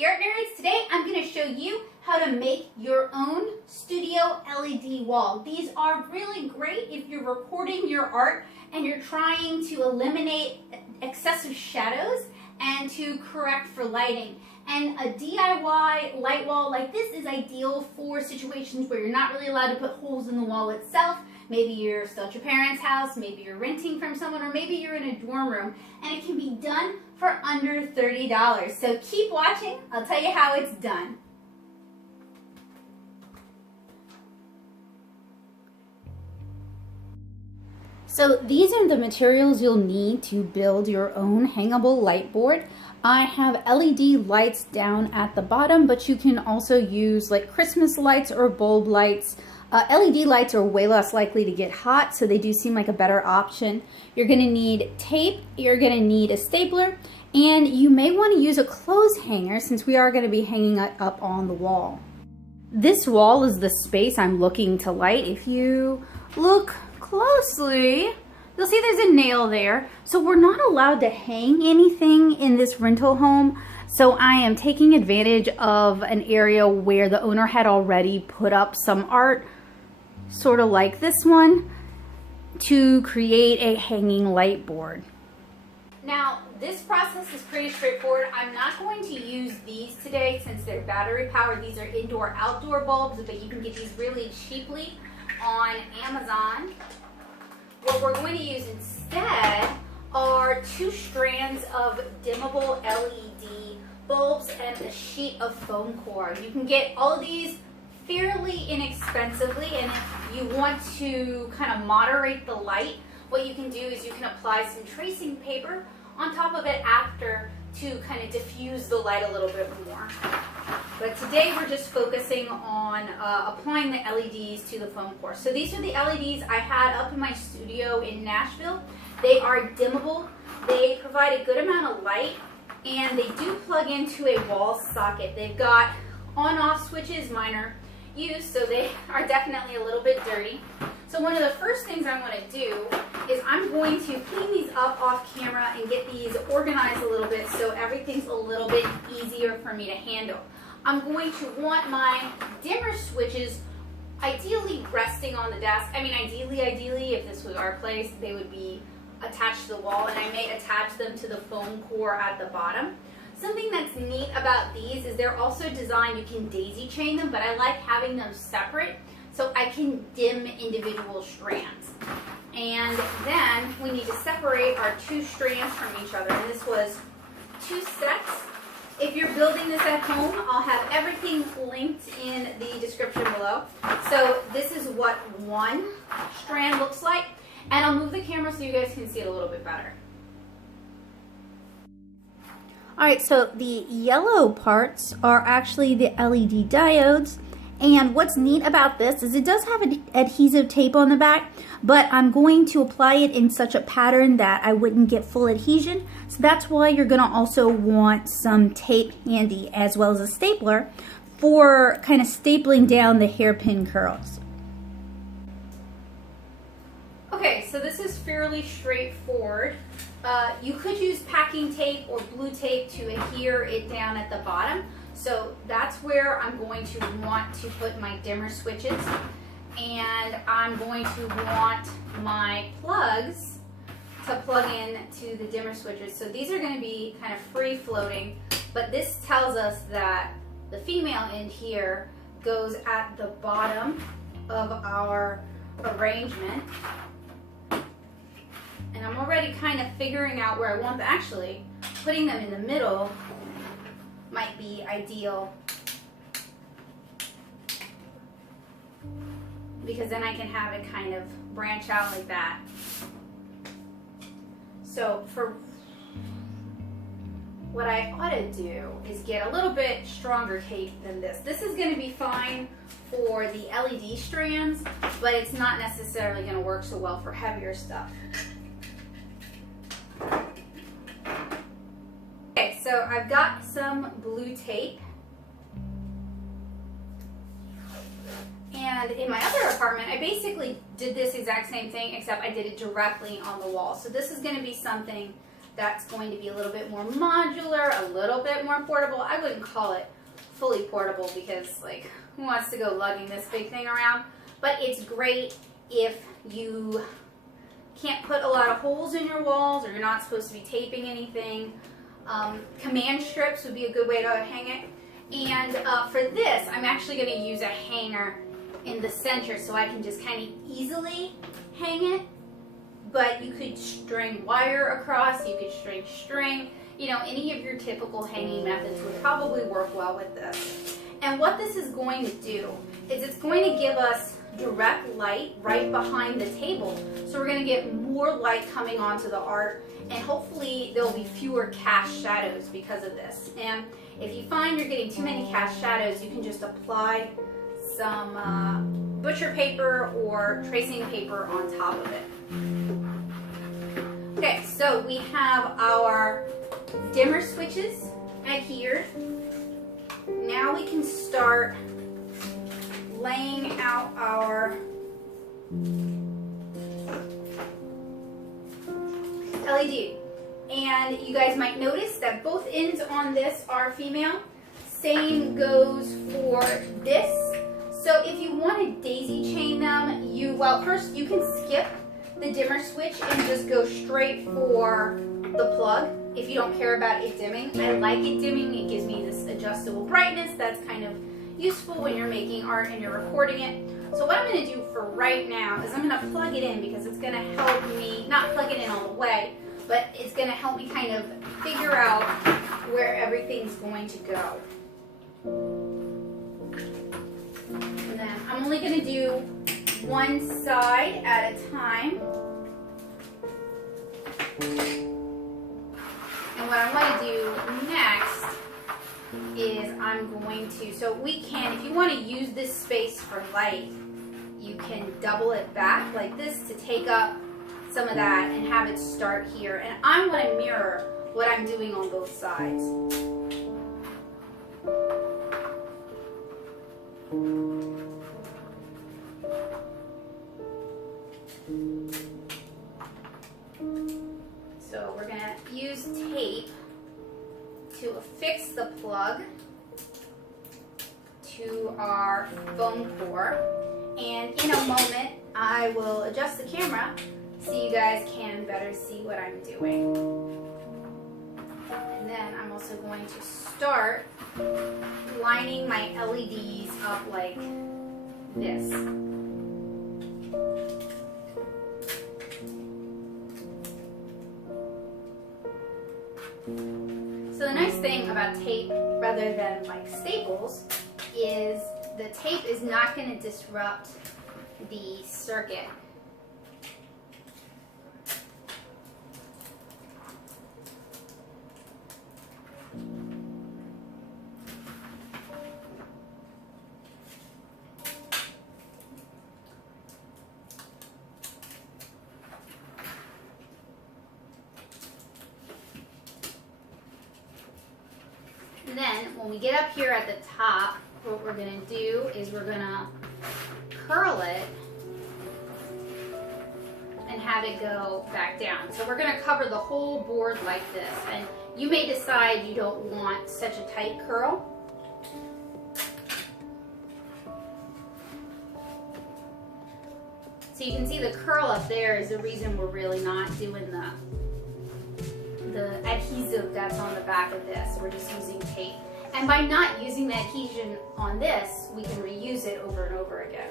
Happy Art Nerds! Today I'm going to show you how to make your own studio LED wall. These are really great if you're recording your art and you're trying to eliminate excessive shadows and to correct for lighting. And a DIY light wall like this is ideal for situations where you're not really allowed to put holes in the wall itself. Maybe you're still at your parents' house, maybe you're renting from someone, or maybe you're in a dorm room, and it can be done for under $30. So keep watching, I'll tell you how it's done. So these are the materials you'll need to build your own hangable light board. I have LED lights down at the bottom, but you can also use like Christmas lights or bulb lights. LED lights are way less likely to get hot, so they do seem like a better option. You're going to need tape, you're going to need a stapler, and you may want to use a clothes hanger since we are going to be hanging it up on the wall. This wall is the space I'm looking to light. If you look closely, you'll see there's a nail there. So we're not allowed to hang anything in this rental home. So I am taking advantage of an area where the owner had already put up some art, sort of like this one, to create a hanging light board. Now, this process is pretty straightforward. I'm not going to use these today since they're battery powered. These are indoor-outdoor bulbs, but you can get these really cheaply on Amazon. What we're going to use instead are 2 strands of dimmable LED bulbs and a sheet of foam core. You can get all of these fairly inexpensively, and if you want to kind of moderate the light, what you can do is you can apply some tracing paper on top of it after to kind of diffuse the light a little bit more. But today we're just focusing on applying the LEDs to the foam core. So these are the LEDs I had up in my studio in Nashville. They are dimmable. They provide a good amount of light, and they do plug into a wall socket. They've got on-off switches. Mine are used, so they are definitely a little bit dirty. So one of the first things I want to do is I'm going to clean these up off camera and get these organized a little bit so everything's a little bit easier for me to handle. I'm going to want my dimmer switches ideally resting on the desk. I mean, ideally, if this was our place, they would be attached to the wall, and I may attach them to the foam core at the bottom. Something that's neat about these is they're also designed, you can daisy chain them, but I like having them separate so I can dim individual strands. And then we need to separate our 2 strands from each other, and this was 2 sets. If you're building this at home, I'll have everything linked in the description below. So this is what one strand looks like, and I'll move the camera so you guys can see it a little bit better. Alright, so the yellow parts are actually the LED diodes, and what's neat about this is it does have an adhesive tape on the back, but I'm going to apply it in such a pattern that I wouldn't get full adhesion, so that's why you're going to also want some tape handy as well as a stapler for kind of stapling down the hairpin curls. Okay, so this is fairly straightforward. You could use packing tape or blue tape to adhere it down at the bottom. So that's where I'm going to want to put my dimmer switches, and I'm going to want my plugs to plug in to the dimmer switches. So these are going to be kind of free floating, but this tells us that the female end here goes at the bottom of our arrangement. And I'm already kind of figuring out where I want them. Actually, putting them in the middle might be ideal, because then I can have it kind of branch out like that. So for what I ought to do is get a little bit stronger tape than this. This is going to be fine for the LED strands, but it's not necessarily going to work so well for heavier stuff. Okay, so I've got some blue tape, and in my other apartment I basically did this exact same thing, except I did it directly on the wall. So this is going to be something that's going to be a little bit more modular, a little bit more portable. I wouldn't call it fully portable because, like, who wants to go lugging this big thing around? But it's great if you can't put a lot of holes in your walls or you're not supposed to be taping anything. Command strips would be a good way to hang it. And for this, I'm actually going to use a hanger in the center so I can just kind of easily hang it. But you could string wire across, you could string string. You know, any of your typical hanging methods would probably work well with this. And what this is going to do is it's going to give us direct light right behind the table. So we're going to get more light coming onto the art, and hopefully there'll be fewer cast shadows because of this. And if you find you're getting too many cast shadows, you can just apply some butcher paper or tracing paper on top of it. Okay, so we have our dimmer switches adhered. Now we can start laying out our LED. And you guys might notice that both ends on this are female. Same goes for this. So if you want to daisy chain them, well, first you can skip the dimmer switch and just go straight for the plug if you don't care about it dimming. I like it dimming. It gives me this adjustable brightness that's kind of useful when you're making art and you're recording it. So what I'm going to do for right now is I'm going to plug it in because it's going to help me, not plug it in all the way, but it's going to help me kind of figure out where everything's going to go. And then I'm only going to do one side at a time. And what I want to do next is I'm going to, so we can, if you want to use this space for light, you can double it back like this to take up some of that and have it start here. And I want to mirror what I'm doing on both sides. So we're going to use tape to affix the plug to our foam core. And in a moment, I will adjust the camera so you guys can better see what I'm doing. And then I'm also going to start lining my LEDs up like this. So the nice thing about tape, rather than like staples, is the tape is not going to disrupt the circuit. And then when we get up here at the top, what we're going to do is we're going to curl it and have it go back down. So we're going to cover the whole board like this. And you may decide you don't want such a tight curl. So you can see the curl up there is the reason we're really not doing the adhesive that's on the back of this. We're just using tape. And by not using the adhesion on this, we can reuse it over and over again.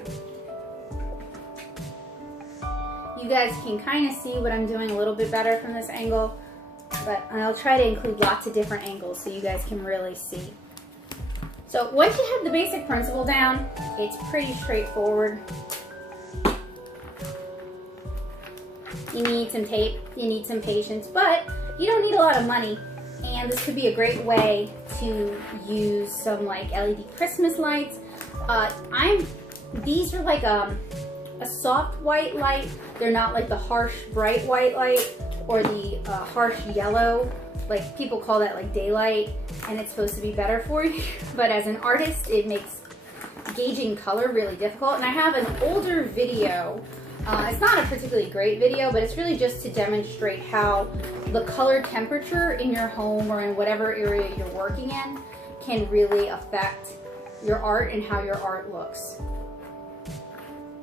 You guys can kind of see what I'm doing a little bit better from this angle, but I'll try to include lots of different angles so you guys can really see. So once you have the basic principle down, it's pretty straightforward. You need some tape, you need some patience, but you don't need a lot of money. And this could be a great way to use some like LED Christmas lights. These are like a soft white light. They're not like the harsh bright white light or the harsh yellow. Like people call that like daylight, and it's supposed to be better for you. But as an artist, it makes gauging color really difficult. And I have an older video It's not a particularly great video, but it's really just to demonstrate how the color temperature in your home or in whatever area you're working in can really affect your art and how your art looks.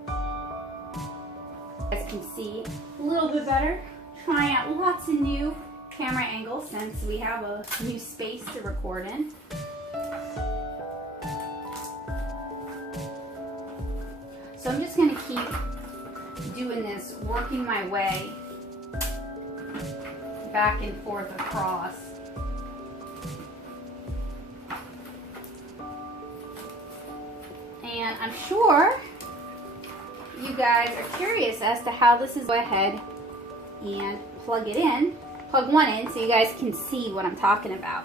You guys can see a little bit better. Trying out lots of new camera angles since we have a new space to record in. So I'm just going to keep doing this, working my way back and forth across. And I'm sure you guys are curious as to how this is. Go ahead and plug one in so you guys can see what I'm talking about.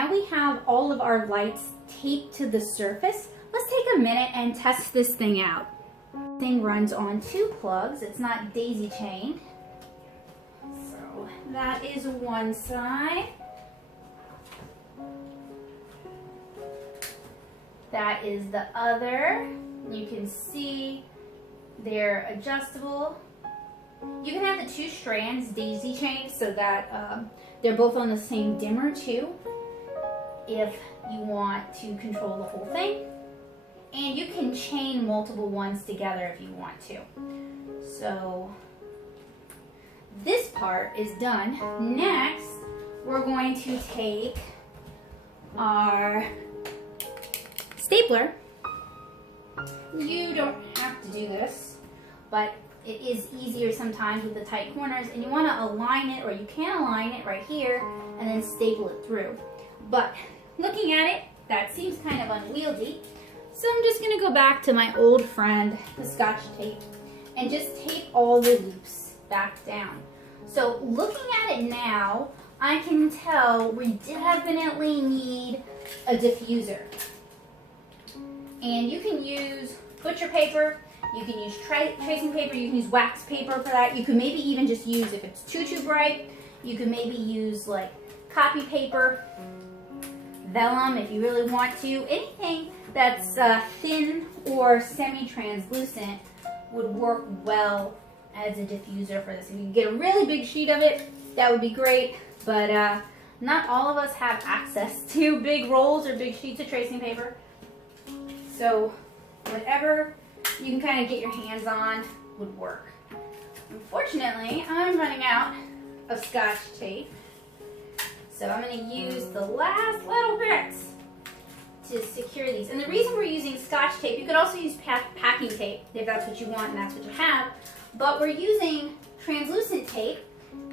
Now we have all of our lights taped to the surface. Let's take a minute and test this thing out. This thing runs on 2 plugs. It's not daisy chained. So that is one side. That is the other. You can see they're adjustable. You can have the 2 strands daisy chained so that they're both on the same dimmer too, if you want to control the whole thing. And you can chain multiple ones together if you want to. So this part is done. Next, we're going to take our stapler. You don't have to do this, but it is easier sometimes with the tight corners, and you want to align it, or you can align it right here and then staple it through. But looking at it, that seems kind of unwieldy. So I'm just going to go back to my old friend, the Scotch tape, and just tape all the loops back down. So looking at it now, I can tell we definitely need a diffuser. And you can use butcher paper, you can use tracing paper, you can use wax paper for that. You can maybe even just use, if it's too bright, you can maybe use like copy paper, vellum if you really want to. Anything that's thin or semi-translucent would work well as a diffuser for this. If you can get a really big sheet of it, that would be great, but not all of us have access to big rolls or big sheets of tracing paper. So whatever you can kind of get your hands on would work. Unfortunately, I'm running out of Scotch tape, so I'm going to use the last little bits to secure these. And the reason we're using Scotch tape, you could also use packing tape if that's what you want and that's what you have, but we're using translucent tape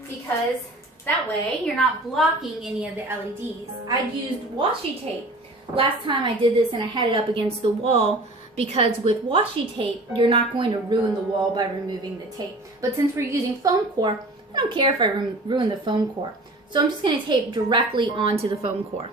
because that way you're not blocking any of the LEDs. I'd used washi tape last time I did this, and I had it up against the wall, because with washi tape you're not going to ruin the wall by removing the tape. But since we're using foam core, I don't care if I ruin the foam core. So I'm just going to tape directly onto the foam core.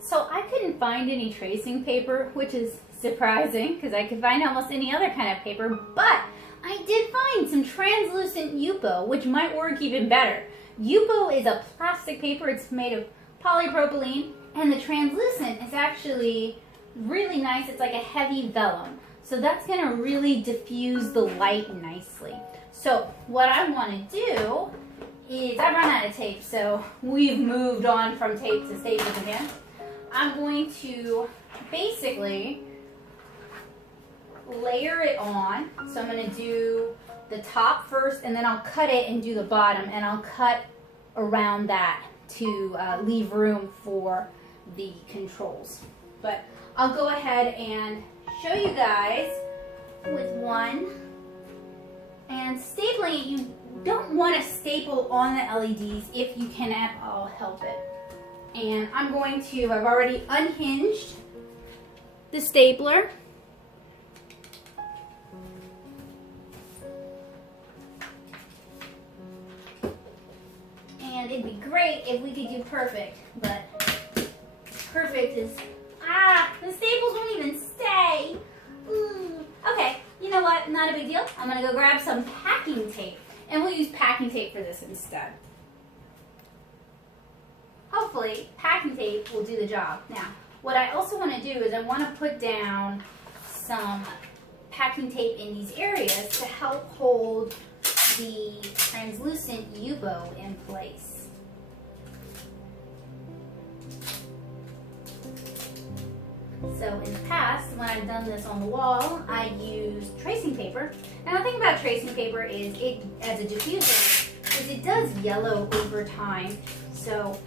So I couldn't find any tracing paper, which is surprising because I could find almost any other kind of paper, but I did find some translucent Yupo, which might work even better. Yupo is a plastic paper. It's made of polypropylene, and the translucent is actually really nice. It's like a heavy vellum. So that's going to really diffuse the light nicely. So what I want to do is, I've run out of tape, so we've moved on from tape to staples again. I'm going to basically layer it on. So I'm going to do the top first, and then I'll cut it and do the bottom, and I'll cut around that to leave room for the controls. But I'll go ahead and show you guys with one. And stapling it, you don't want to staple on the LEDs if you can at all help it. And I'm going to, I've already unhinged the stapler. And it'd be great if we could do perfect, but perfect is, the staples won't even stay. Okay, you know what, not a big deal. I'm gonna go grab some packing tape, and we'll use packing tape for this instead. Hopefully, packing tape will do the job. Now, what I also want to do is I want to put down some packing tape in these areas to help hold the translucent Yupo in place. So in the past, when I've done this on the wall, I used tracing paper. Now the thing about tracing paper is it, as a diffuser, is it does yellow over time. So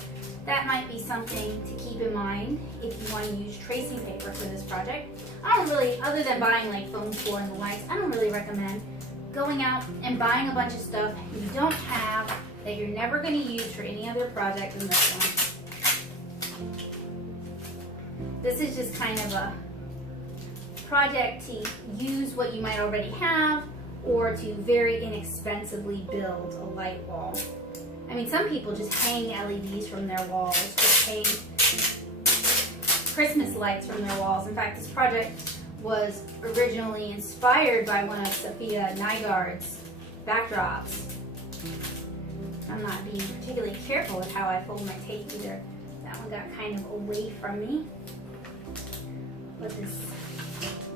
that might be something to keep in mind if you want to use tracing paper for this project. I don't really, other than buying like foam core and the lights, I don't really recommend going out and buying a bunch of stuff you don't have that you're never going to use for any other project than this one. This is just kind of a project to use what you might already have, or to very inexpensively build a light wall. I mean, some people just hang LEDs from their walls, just hang Christmas lights from their walls. In fact, this project was originally inspired by one of Sophia Nygaard's backdrops. I'm not being particularly careful with how I fold my tape either. That one got kind of away from me. Put this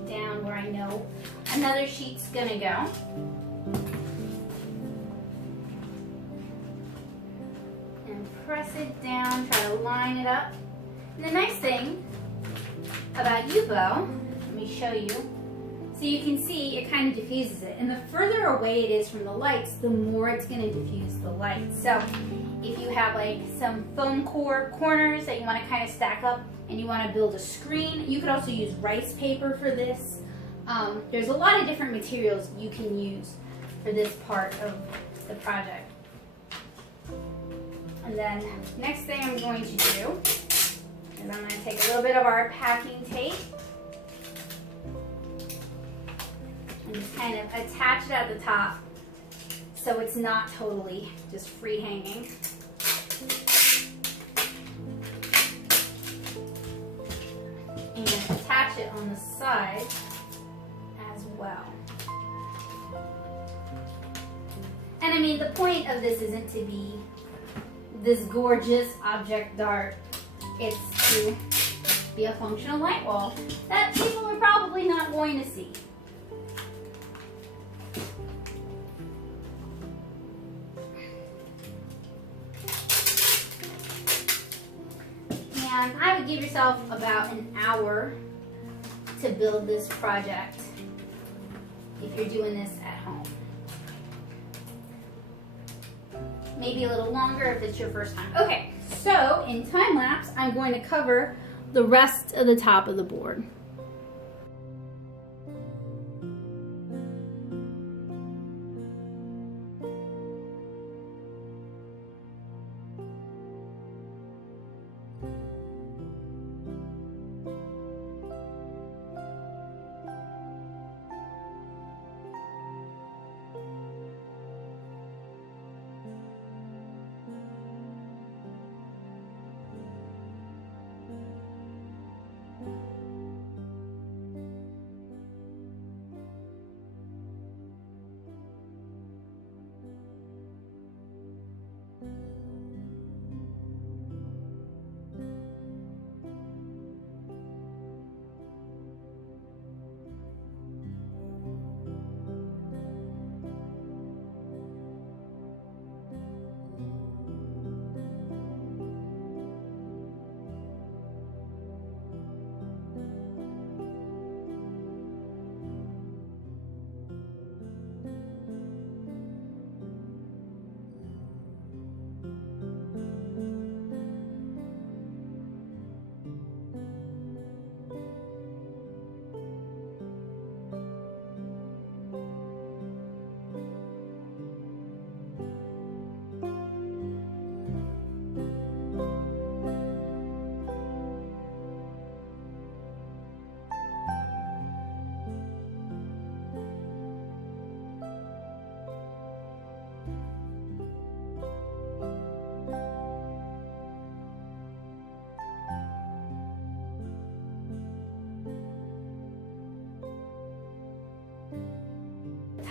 down where I know another sheet's gonna go. And press it down, try to line it up. And the nice thing about UVO, let me show you. So you can see it kind of diffuses it. And the further away it is from the lights, the more it's going to diffuse the light. So if you have like some foam core corners that you want to kind of stack up and you want to build a screen, you could also use rice paper for this. There's a lot of different materials you can use for this part of the project. And then next thing I'm going to do is I'm going to take a little bit of our packing tape and just kind of attach it at the top so it's not totally just free hanging. And attach it on the side as well. And I mean, the point of this isn't to be this gorgeous object dart. It's to be a functional light wall that people are probably not going to see. And I would give yourself about an hour to build this project if you're doing this at home. Maybe a little longer if it's your first time. Okay, so in time lapse, I'm going to cover the rest of the top of the board.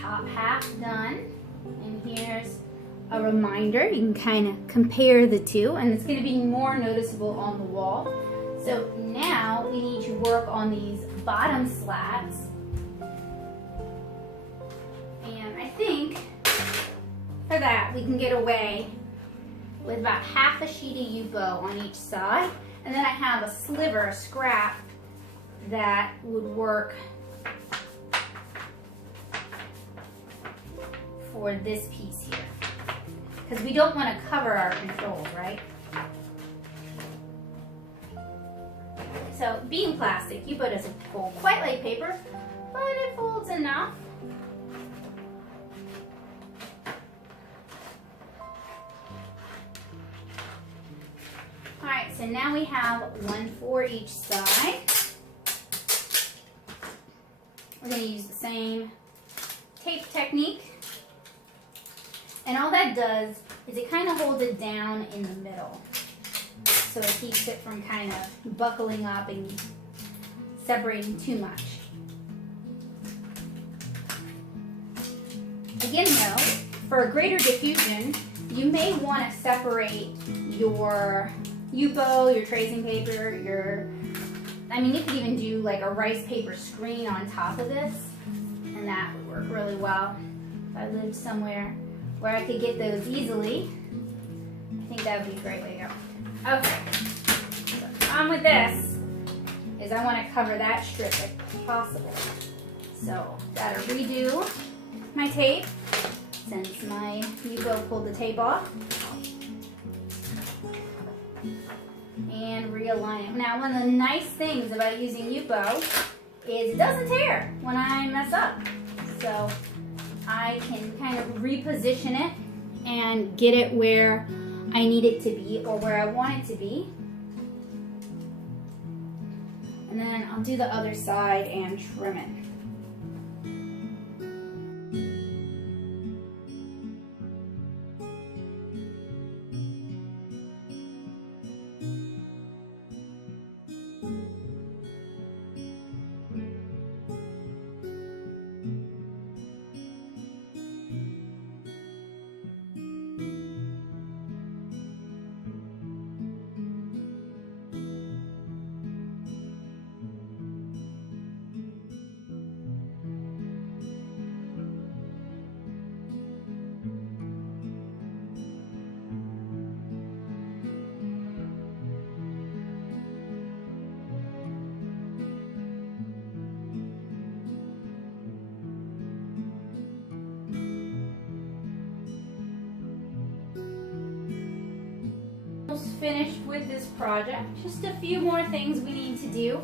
Top half done, and here's a reminder. You can kind of compare the two, and it's going to be more noticeable on the wall. So now we need to work on these bottom slats, and I think for that we can get away with about half a sheet of UVO on each side, and then I have a sliver, a scrap, that would work for this piece here, because we don't want to cover our control, right? So being plastic, UVO doesn't fold quite like paper, but it folds enough. Alright, so now we have one for each side. We're going to use the same Tape technique. And all that does is it kind of holds it down in the middle. So it keeps it from kind of buckling up and separating too much. Again though, for a greater diffusion, you may want to separate your Yupo, your tracing paper, you could even do like a rice paper screen on top of this, and that would work really well. If I lived somewhere where I could get those easily, I think that would be a great way to go. Okay, the problem with this is I want to cover that strip if possible. So, gotta redo my tape since my Yupo pulled the tape off. And realign it. Now, one of the nice things about using Yupo is it doesn't tear when I mess up. So I can kind of reposition it and get it where I need it to be or where I want it to be. And then I'll do the other side and trim it. Finished with this project. Just a few more things we need to do.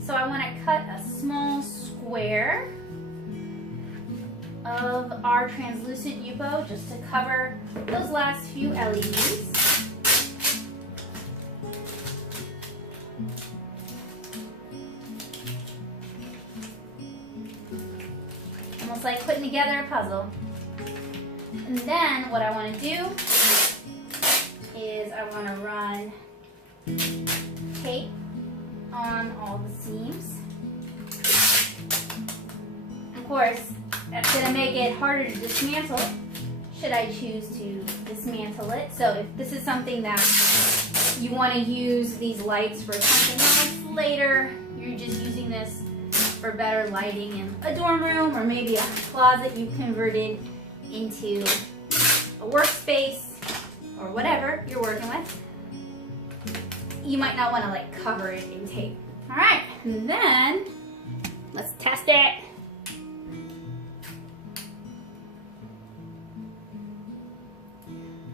So I want to cut a small square of our translucent Yupo just to cover those last few LEDs. Almost like putting together a puzzle. And then what I want to do is I want to run tape on all the seams. Of course, that's going to make it harder to dismantle should I choose to dismantle it. So if this is something that you want to use these lights for something else later, you're just using this for better lighting in a dorm room or maybe a closet you've converted into a workspace, or whatever you're working with, you might not want to like cover it in tape. All right, and then let's test it.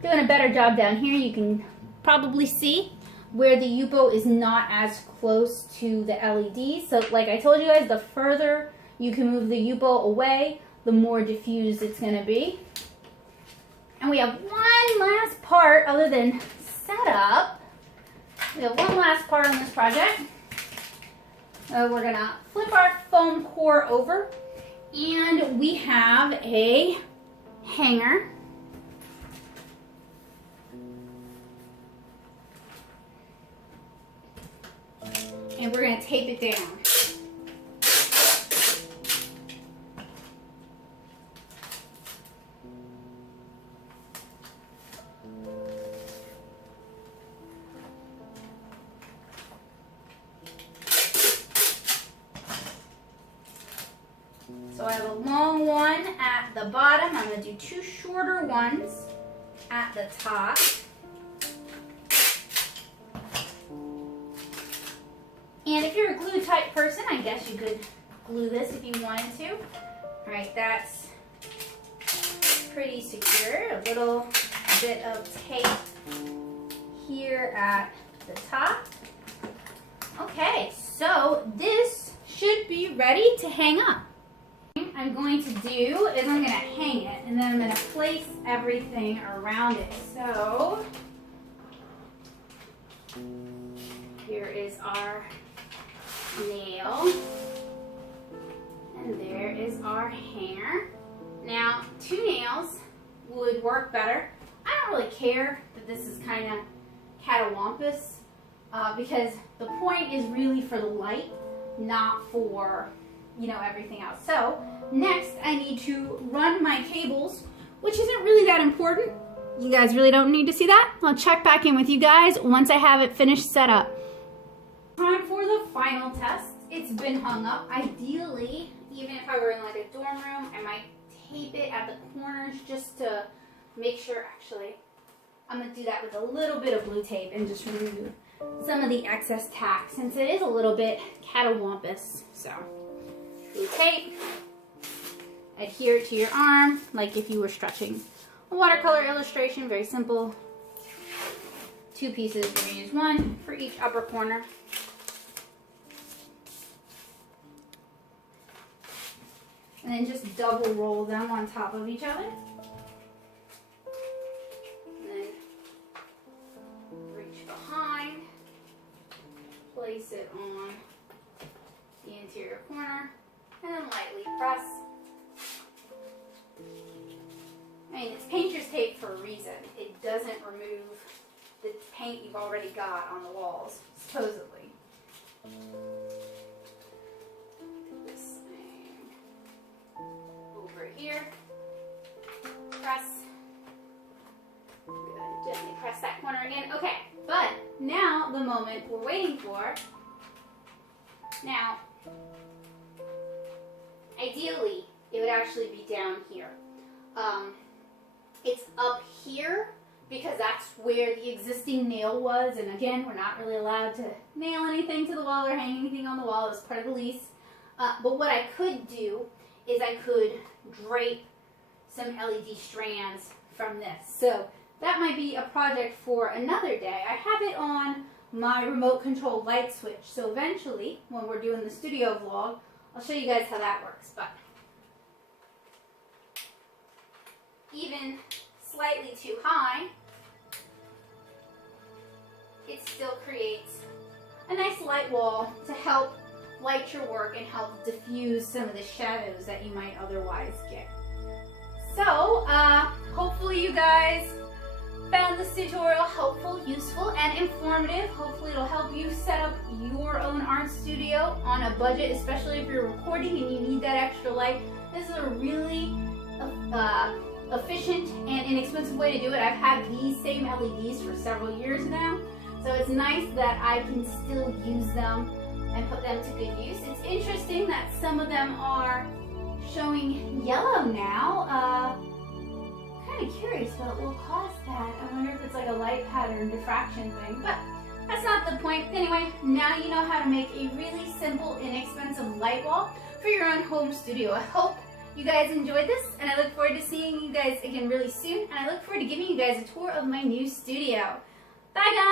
Doing a better job down here. You can probably see where the Yupo is not as close to the LED. So like I told you guys, the further you can move the Yupo away, the more diffused it's going to be. And we have one last part other than setup. We have one last part on this project. We're going to flip our foam core over and we have a hanger. And we're going to tape it down. So I have a long one at the bottom. I'm going to do two shorter ones at the top. And if you're a glue type person, I guess you could glue this if you wanted to. All right, that's pretty secure. A little bit of tape here at the top. Okay, so this should be ready to hang up. What I'm going to do is I'm going to hang it and then I'm going to place everything around it. So here is our nail and there is our hanger. Now, 2 nails would work better. I don't really care that this is kind of catawampus because the point is really for the light, not for, you know, everything else. So next I need to run my cables, which isn't really that important. You guys really don't need to see that. I'll check back in with you guys once I have it finished set up. Time for the final test. It's been hung up. Ideally, even if I were in like a dorm room, I might tape it at the corners just to make sure. Actually, I'm going to do that with a little bit of blue tape and just remove some of the excess tack since it is a little bit catawampus. So, blue tape, adhere it to your arm like if you were stretching a watercolor illustration. Very simple. 2 pieces. We're going to use 1 for each upper corner. And then just double roll them on top of each other. And then reach behind, place it on the interior corner, and then lightly press. I mean, it's painter's tape for a reason. It doesn't remove the paint you've already got on the walls, supposedly. This thing over here. Press. I'm gonna gently press that corner again. Okay, but now the moment we're waiting for. Now, ideally, it would actually be down here. It's up here because that's where the existing nail was, and again, we're not really allowed to nail anything to the wall or hang anything on the wall as part of the lease. But what I could do is I could drape some LED strands from this. So that might be a project for another day. I have it on my remote control light switch, so eventually, when we're doing the studio vlog, I'll show you guys how that works. But even slightly too high, it still creates a nice light wall to help light your work and help diffuse some of the shadows that you might otherwise get. So, hopefully you guys found this tutorial helpful, useful, and informative. Hopefully it'll help you set up your own art studio on a budget, especially if you're recording and you need that extra light. This is a really efficient and inexpensive way to do it. I've had these same LEDs for several years now, so it's nice that I can still use them and put them to good use. It's interesting that some of them are showing yellow now. Kind of curious what will cause that. I wonder if it's like a light pattern diffraction thing, but that's not the point. Anyway, now you know how to make a really simple, inexpensive light wall for your own home studio. I hope you guys enjoyed this, and I look forward to seeing you guys again really soon, and I look forward to giving you guys a tour of my new studio. Bye guys!